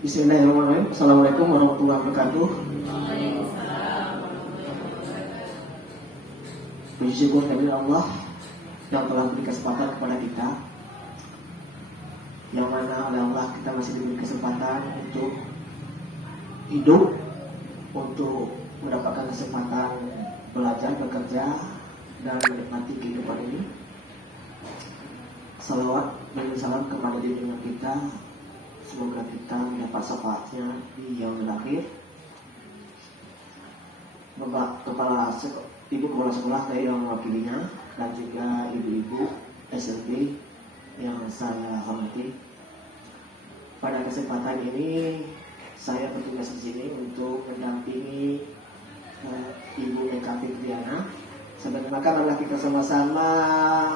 Bismillahirrahmanirrahim. Assalamualaikum warahmatullahi wabarakatuh. Puji syukur kepada Allah yang telah memberi kesempatan kepada kita, yang mana oleh Allah kita masih diberi kesempatan untuk hidup, untuk mendapatkan kesempatan belajar, bekerja, dan menikmati kehidupan ini. Salawat dan salam kepada junjungan kita, semoga kita mendapat syafaatnya di yaumil akhir. Bapak Kepala Ibu Kepala Sekolah dari yang mewakilinya, dan juga ibu-ibu SLB yang saya hormati. Pada kesempatan ini saya bertugas di sini untuk mendampingi Ibu Eka Fitriana. Sebenarnya mari kita sama-sama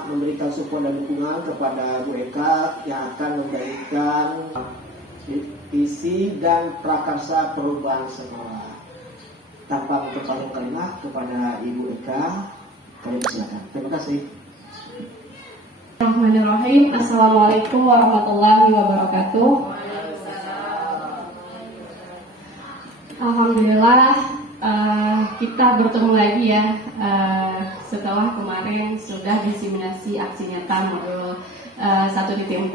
memberikan support dan dukungan kepada Bu Eka yang akan memberikan visi dan prakarsa perubahan sekolah. Tanpa berpanjang kalimat kepada Ibu Eka, kami persilakan. Terima kasih. Bismillahirrahmanirrahim. Assalamualaikum warahmatullahi wabarakatuh. Alhamdulillah kita bertemu lagi ya setelah kemarin sudah diseminasi aksi nyata modul 1.4.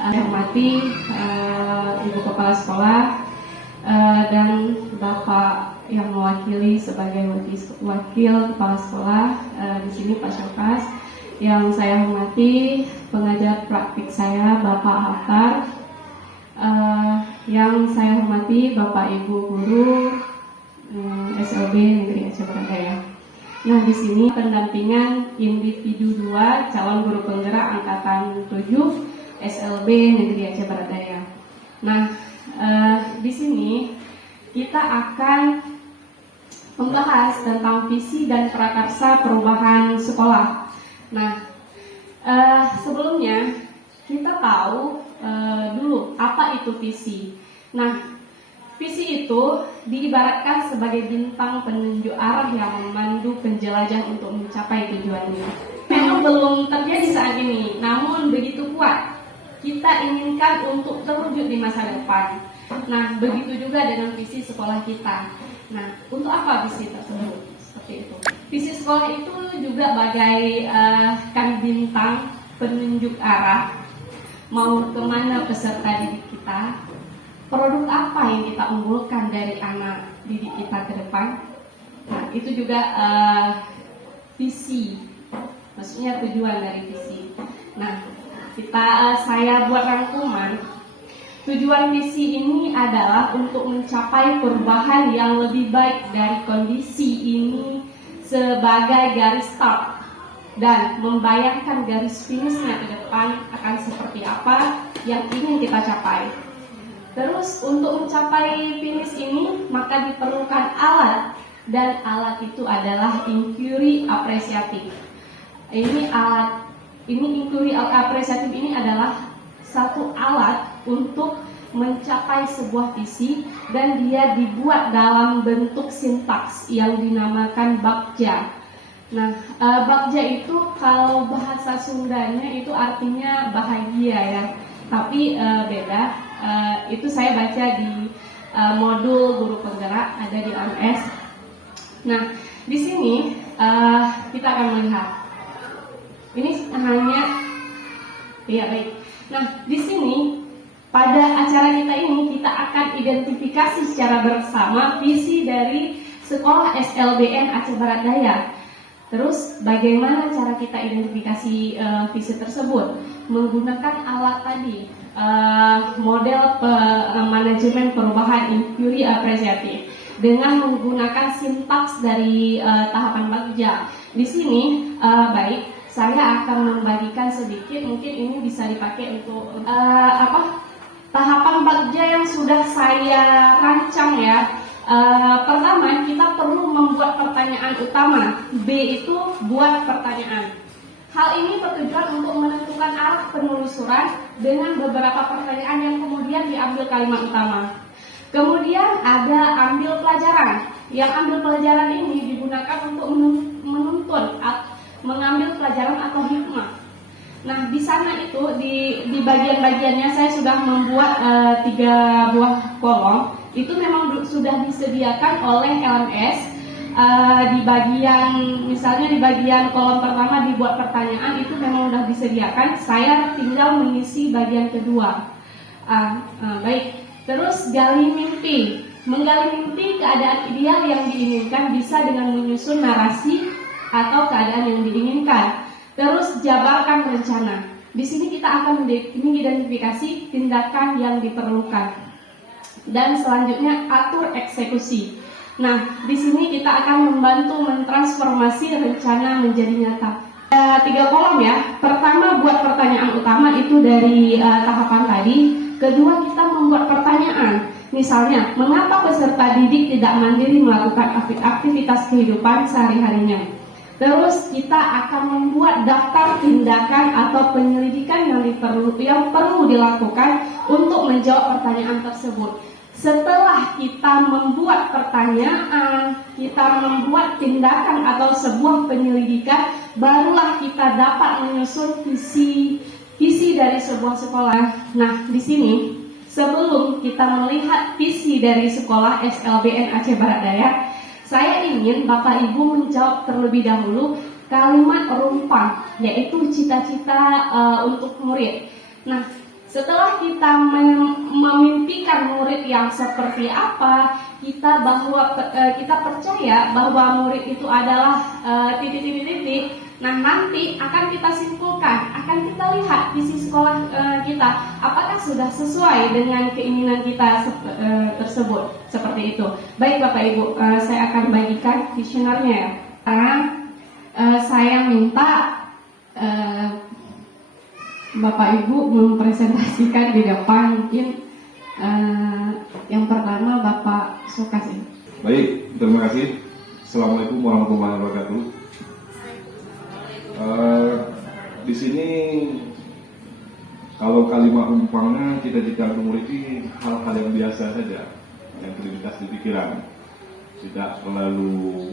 Saya hormati Ibu Kepala Sekolah dan Bapak yang mewakili sebagai wakil Kepala Sekolah di sini Pak Syafas. Yang saya hormati pengajar praktik saya Bapak Haftar, yang saya hormati Bapak Ibu guru SLB Negeri Aceh Barat Daya. Nah, di sini pendampingan individu 2 calon guru penggerak angkatan 7 SLB Negeri Aceh Barat Daya. Nah, di sini kita akan membahas tentang visi dan prakarsa perubahan sekolah. Nah, sebelumnya kita tahu dulu apa itu visi. Nah, visi itu diibaratkan sebagai bintang penunjuk arah yang memandu penjelajah untuk mencapai tujuannya. Memang belum terjadi saat ini, namun begitu kuat kita inginkan untuk terwujud di masa depan. Nah, begitu juga dengan visi sekolah kita. Nah, untuk apa visi tersebut? Seperti itu. Visi sekolah itu juga bagai kan bintang penunjuk arah mau kemana peserta didik kita, produk apa yang kita unggulkan dari anak didik kita ke depan. Nah, itu juga visi, maksudnya tujuan dari visi. Nah, saya buat rangkuman. Tujuan visi ini adalah untuk mencapai perubahan yang lebih baik dari kondisi ini sebagai garis start, dan membayangkan garis finishnya ke depan akan seperti apa yang ingin kita capai. Terus untuk mencapai finish ini maka diperlukan alat, dan alat itu adalah inquiry apresiatif. Inquiry apresiatif ini adalah satu alat untuk mencapai sebuah visi, dan dia dibuat dalam bentuk sintaks yang dinamakan bagja. Nah, bagja itu kalau bahasa Sundanya itu artinya bahagia ya, tapi beda. Itu saya baca di modul guru penggerak ada di AMS. Nah, di sini kita akan melihat ini hanya ya baik. Nah, di sini pada acara kita ini kita akan identifikasi secara bersama visi dari sekolah SLBN Aceh Barat Daya. Terus bagaimana cara kita identifikasi visi tersebut? Menggunakan alat tadi, model manajemen perubahan inquiry apresiatif dengan menggunakan sintaks dari tahapan bagja. Di sini baik, saya akan membagikan sedikit, mungkin ini bisa dipakai untuk tahapan bagja yang sudah saya rancang ya. Pertama, kita perlu membuat pertanyaan utama. B itu buat pertanyaan. Hal ini bertujuan untuk menentukan arah penelusuran dengan beberapa pertanyaan yang kemudian diambil kalimat utama. Kemudian ada ambil pelajaran. Yang ambil pelajaran ini digunakan untuk menuntun, mengambil pelajaran atau hikmah. Nah, di sana itu di bagian-bagiannya saya sudah membuat 3 buah kolom. Itu memang sudah disediakan oleh LMS. Di bagian, misalnya di bagian kolom pertama dibuat pertanyaan, itu memang sudah disediakan. Saya tinggal mengisi bagian kedua. Baik. Terus gali mimpi. Menggali mimpi, keadaan ideal yang diinginkan bisa dengan menyusun narasi atau keadaan yang diinginkan. Terus jabarkan rencana. Di sini kita akan mengidentifikasi tindakan yang diperlukan. Dan selanjutnya atur eksekusi. Nah, di sini kita akan membantu mentransformasi rencana menjadi nyata. 3 kolom ya. Pertama, buat pertanyaan utama itu dari tahapan tadi. Kedua, kita membuat pertanyaan. Misalnya, mengapa peserta didik tidak mandiri melakukan aktivitas kehidupan sehari-harinya? Terus kita akan membuat daftar tindakan atau penyelidikan yang perlu dilakukan untuk menjawab pertanyaan tersebut. Setelah kita membuat pertanyaan, kita membuat tindakan atau sebuah penyelidikan, barulah kita dapat menyusun visi dari sebuah sekolah. Nah, di sini sebelum kita melihat visi dari sekolah SLBN Aceh Barat Daya, saya ingin Bapak Ibu menjawab terlebih dahulu kalimat rumpang, yaitu cita-cita untuk murid. Nah, setelah kita memimpikan murid yang seperti apa, kita percaya bahwa murid itu adalah titik-titik. Nah, nanti akan kita simpulkan, akan kita lihat visi sekolah kita apakah sudah sesuai dengan keinginan kita tersebut, seperti itu. Baik Bapak Ibu, saya akan bagikan visionernya ya. Karena saya minta Bapak Ibu mempresentasikan di depan. Mungkin yang pertama Bapak Sukas ya. Baik, terima kasih. Assalamualaikum warahmatullahi wabarakatuh. Di sini kalau kalimat umpamanya cita-cita murid ini hal-hal yang biasa saja, yang terlintas di pikiran, tidak terlalu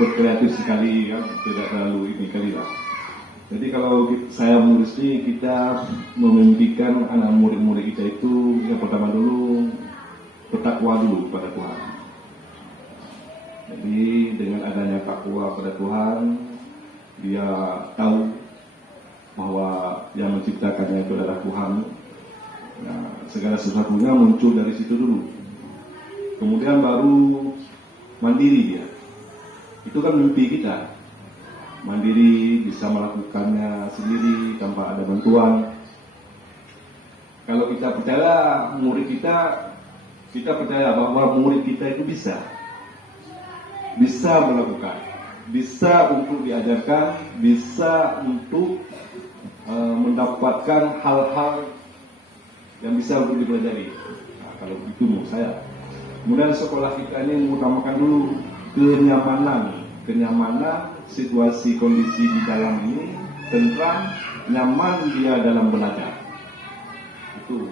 berkreatif sekali, kan? Tidak terlalu ini kali lah. Jadi kalau saya menulis ini, kita memimpikan anak murid-murid kita itu yang pertama dulu bertakwa dulu kepada Tuhan. Jadi dengan adanya takwa pada Tuhan, dia tahu bahwa yang menciptakannya itu adalah Tuhan. Nah, segala sesuatunya muncul dari situ dulu. Kemudian baru mandiri dia. Itu kan mimpi kita. Mandiri, bisa melakukannya sendiri tanpa ada bantuan. Kalau kita percaya murid kita percaya bahwa murid kita itu bisa melakukan, bisa untuk diajarkan, bisa untuk mendapatkan hal-hal yang bisa untuk dipelajari. Nah, kalau itu menurut saya. Kemudian sekolah kita ini mengutamakan dulu kenyamanan situasi kondisi di dalam ini, tentram, nyaman dia dalam belajar. Itu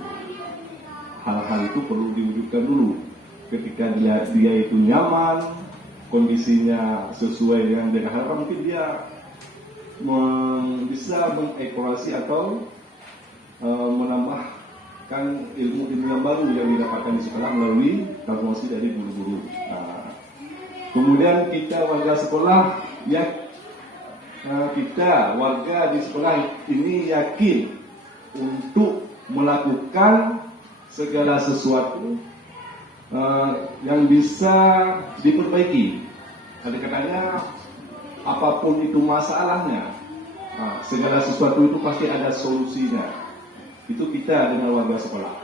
hal-hal itu perlu diwujudkan dulu. Ketika dia itu nyaman, kondisinya sesuai dengan dia harapkan, mungkin dia bisa mengeksplorasi atau menambahkan ilmu-ilmu yang baru yang didapatkan di sekolah melalui transformasi dari guru-guru. Kemudian kita warga sekolah warga di sekolah ini yakin untuk melakukan segala sesuatu yang bisa diperbaiki. Ada katanya apapun itu masalahnya, segala sesuatu itu pasti ada solusinya. Itu kita dengan warga sekolah.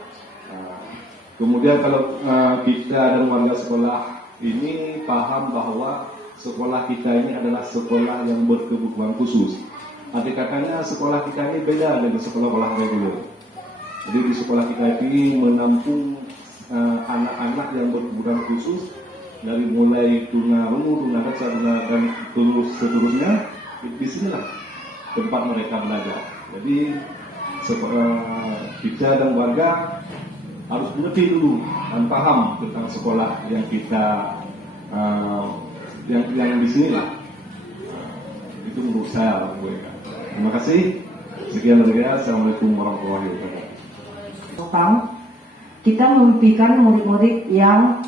Kemudian kalau kita dan warga sekolah ini paham bahwa sekolah kita ini adalah sekolah yang berkebutuhan khusus. Ada katanya sekolah kita ini beda dengan sekolah reguler. Jadi di sekolah kita ini menampung anak-anak yang berkebutuhan khusus, dari mulai tunarungu, tunarungu dan seterusnya. Di sinilah tempat mereka belajar. Jadi kita dan warga harus mengerti dulu dan paham tentang sekolah yang kita yang di sinilah. Itu menurut saya boleh. Terima kasih. Sekian dari saya. Assalamualaikum warahmatullahi wabarakatuh. Kita memimpikan murid-murid yang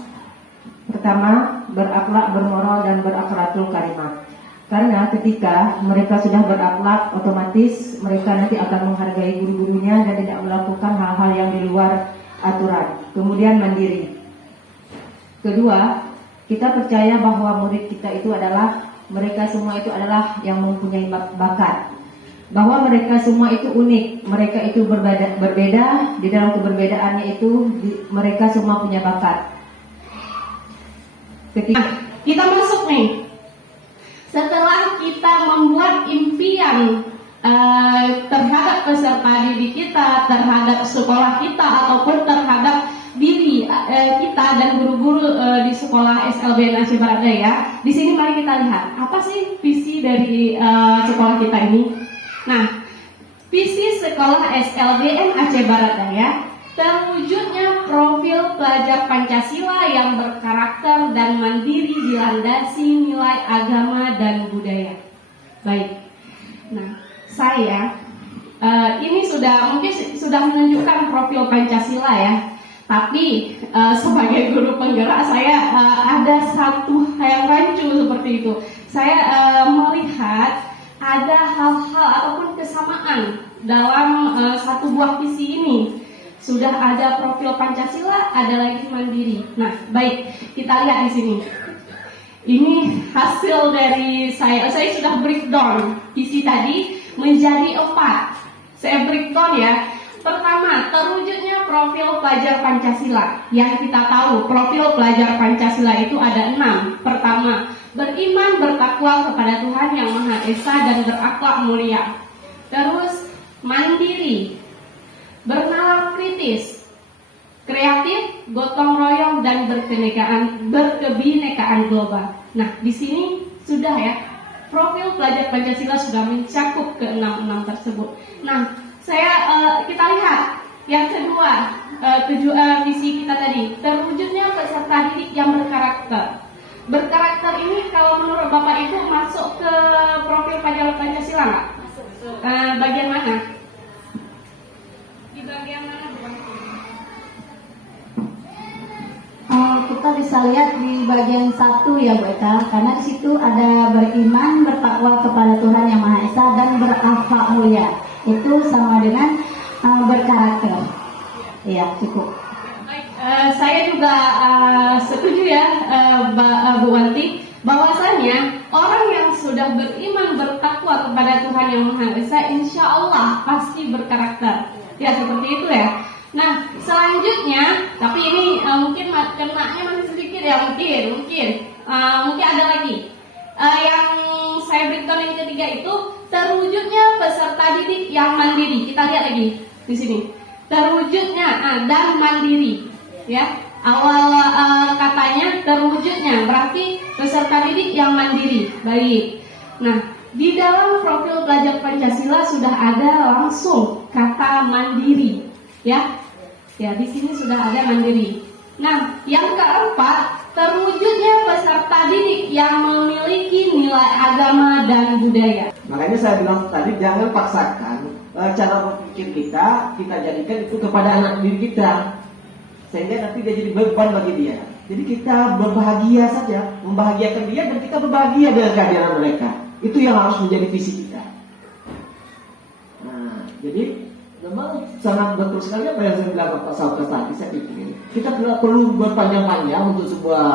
pertama berakhlak, bermoral, dan berakhlakul karimah. Karena ketika mereka sudah berakhlak, otomatis mereka nanti akan menghargai guru-gurunya dan tidak melakukan hal-hal yang di luar aturan. Kemudian mandiri. Kedua, kita percaya bahwa murid kita itu adalah, mereka semua itu adalah yang mempunyai bakat. Bahwa mereka semua itu unik, mereka itu berbeda, di dalam keberbedaannya itu mereka semua punya bakat. Kita masuk nih. Setelah kita membuat impian terhadap peserta didik kita, terhadap sekolah kita, ataupun terhadap diri kita dan guru-guru di sekolah SLBN Aceh Barat Daya. Di sini mari kita lihat apa sih visi dari sekolah kita ini. Nah, visi sekolah SLBN Aceh Barat Daya terwujudnya profil pelajar Pancasila yang berkarakter dan mandiri dilandasi nilai agama dan budaya. Baik. Nah, saya ini mungkin sudah menunjukkan profil Pancasila ya. Tapi sebagai guru penggerak saya ada satu yang rancu seperti itu. Saya melihat ada hal-hal ataupun kesamaan dalam satu buah visi ini. Sudah ada profil Pancasila, ada lagi mandiri. Nah, baik, kita lihat di sini. Ini hasil dari saya sudah breakdown visi tadi menjadi 4. Saya breakdown ya. Pertama, terwujudnya profil pelajar Pancasila. Yang kita tahu, profil pelajar Pancasila itu ada 6. Pertama, beriman bertakwa kepada Tuhan Yang Maha Esa dan berakhlak mulia. Terus, mandiri, bernalar kritis, kreatif, gotong royong, dan berkebinekaan global. Nah, di sini sudah ya, profil pelajar Pancasila sudah mencakup ke 6 tersebut. Nah, kita lihat yang kedua, visi kita tadi, terwujudnya peserta didik yang berkarakter. Berkarakter ini kalau menurut Bapak itu masuk ke profil pelajar Pancasila nggak? Bagian mana? Di bagian mana, Bu? Kita bisa lihat di bagian 1 ya Bu Eka, karena di situ ada beriman, bertakwa kepada Tuhan Yang Maha Esa dan berakhlak mulia. Itu sama dengan berkarakter. Iya, cukup. Baik, saya juga setuju ya, Bu Wanti, bahwasanya orang yang sudah beriman bertakwa kepada Tuhan Yang Maha Esa, insya Allah pasti berkarakter. Ya seperti itu ya. Nah, selanjutnya, tapi ini mungkin kenanya masih sedikit ya, mungkin ada lagi. Yang saya breakdown yang ketiga itu terwujudnya peserta didik yang mandiri. Kita lihat lagi di sini. Terwujudnya dan mandiri, ya. Awal katanya terwujudnya berarti peserta didik yang mandiri. Baik. Nah, di dalam profil pelajar Pancasila sudah ada langsung kata mandiri, ya. Ya, di sini sudah ada mandiri. Nah, yang keempat, terwujudnya peserta didik yang memiliki nilai agama dan budaya. Makanya saya bilang tadi, jangan paksakan cara berpikir kita jadikan itu kepada anak diri kita, sehingga nanti dia jadi beban bagi dia. Jadi kita berbahagia saja, membahagiakan dia, dan kita berbahagia dengan kehadiran mereka. Itu yang harus menjadi visi kita. Nah, jadi memang sangat betul sekali apa yang saya bilang Pak Saudara tadi. Saya pikir kita tidak perlu berpanjang-panjang untuk sebuah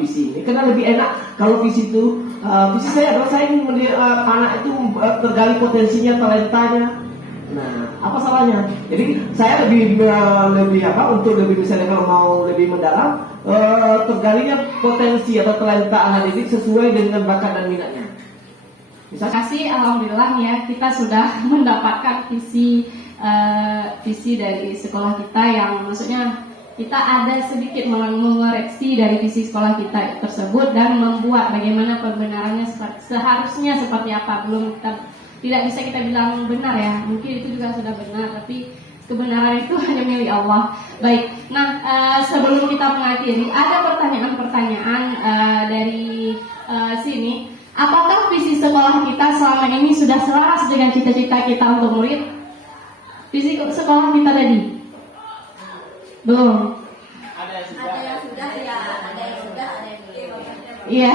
visi ini, karena lebih enak kalau visi itu visi saya adalah saya ingin anak itu tergali potensinya, talentanya. Nah, apa salahnya? Jadi saya lebih untuk lebih misalnya kalau mau lebih mendalam, tergalinya potensi atau talenta anak didik sesuai dengan bakat dan minatnya. Terima kasih, alhamdulillah ya, kita sudah mendapatkan visi dari sekolah kita, yang maksudnya kita ada sedikit mengoreksi dari visi sekolah kita tersebut dan membuat bagaimana pembenarannya seharusnya seperti apa. Tidak bisa kita bilang benar ya, mungkin itu juga sudah benar, tapi kebenaran itu hanya milik Allah. Baik, nah sebelum kita mengakhiri, ada pertanyaan-pertanyaan dari sini. Apakah visi sekolah kita selama ini sudah selaras dengan cita-cita kita untuk murid? Visi sekolah kita tadi? Belum. Ada yang sudah ya, ada yang sudah, ada yang belum. Iya,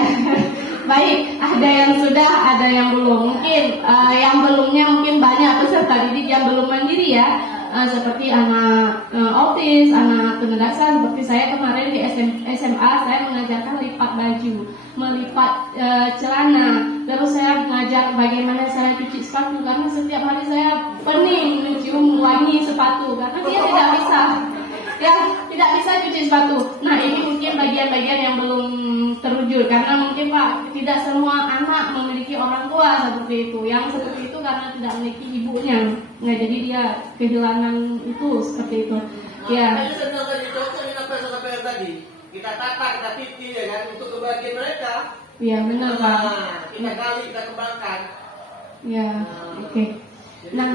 baik. Ada yang sudah, ada yang belum. Mungkin yang belumnya mungkin banyak peserta didik yang belum mandiri ya. Seperti anak autis, anak tunanetra. Seperti saya kemarin di SMA, saya mengajarkan lipat baju, melipat celana. Terus saya mengajar bagaimana saya cuci sepatu karena setiap hari saya pening mencium wangi sepatu karena dia tidak bisa. Ya, tidak bisa cuci sepatu. Nah, ini mungkin bagian-bagian yang belum terwujud karena mungkin Pak, tidak semua anak memiliki orang tua seperti itu. Yang seperti itu karena tidak memiliki ibunya. Nah, jadi dia kehilangan itu seperti itu. Ya. Tadi saya bilang tadi dokter ini apa tadi? Kita tata, kita titi ya kan untuk kebahagiaan mereka. Iya, benar Pak. Kita gali, kita kembangkan. Ya, oke. Nah,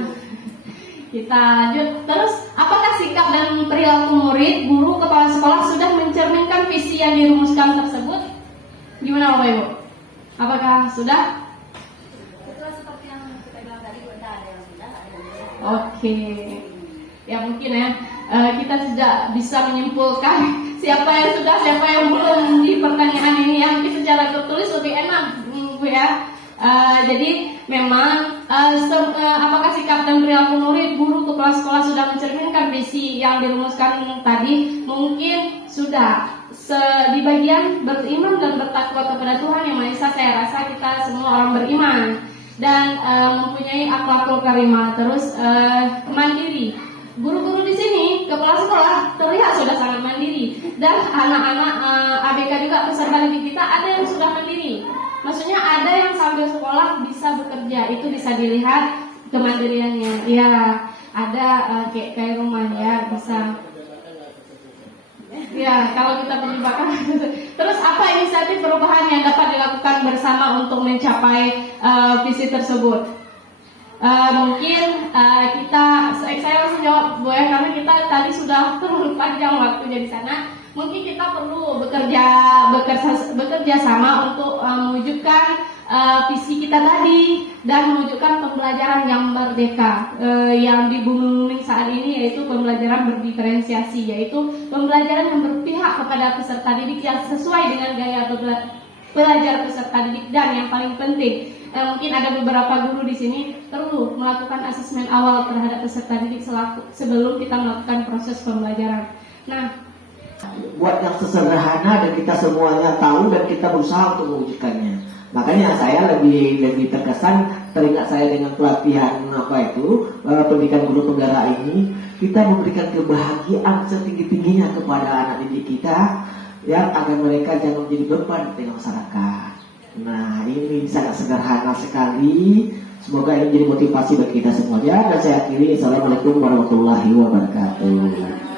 kita lanjut. Terus, apakah sikap dan perilaku murid, guru, kepala sekolah sudah mencerminkan visi yang dirumuskan tersebut? Gimana Bapak Ibu? Apakah sudah? Betul seperti yang kita bilang tadi, ada yang sudah, ada yang belum. Oke. Ya mungkin ya, kita tidak bisa menyimpulkan siapa yang sudah, siapa yang belum di pertanyaan ini ya. Mungkin secara tertulis lebih enak, Bu ya. Jadi memang apakah sikap dan perilaku murid, guru, kepala sekolah sudah mencerminkan visi yang dirumuskan tadi? Mungkin sudah. Di bagian beriman dan bertakwa kepada Tuhan Yang Maha Esa, saya rasa kita semua orang beriman dan mempunyai akhlakul karimah. Terus mandiri. Guru-guru di sini, kepala sekolah terlihat sudah sangat mandiri dan anak-anak ABK juga peserta didik kita ada yang sudah mandiri. Maksudnya ada yang sambil sekolah bisa bekerja, itu bisa dilihat kemandiriannya. Ya, ada kayak rumah ya bisa. Ya, kalau kita penjebakan. Terus apa inisiatif perubahan yang dapat dilakukan bersama untuk mencapai visi tersebut? Mungkin saya langsung jawab Bu ya, karena kita tadi sudah terlalu panjang waktunya di sana. Mungkin kita perlu bekerja sama untuk mewujudkan visi kita tadi dan mewujudkan pembelajaran yang merdeka yang di bumi saat ini, yaitu pembelajaran berdiferensiasi, yaitu pembelajaran yang berpihak kepada peserta didik yang sesuai dengan gaya belajar peserta didik, dan yang paling penting mungkin ada beberapa guru di sini perlu melakukan asesmen awal terhadap peserta didik sebelum kita melakukan proses pembelajaran. Nah, buat yang sesederhana dan kita semuanya tahu dan kita berusaha untuk mewujudkannya. Makanya saya lebih terkesan, teringat saya dengan pelatihan pendidikan guru penggerak ini, kita memberikan kebahagiaan setinggi-tingginya kepada anak didik kita, ya, agar mereka jangan menjadi beban di tengah masyarakat. Nah, ini sangat sederhana sekali. Semoga ini jadi motivasi bagi kita semuanya. Dan saya akhiri, Assalamualaikum warahmatullahi wabarakatuh.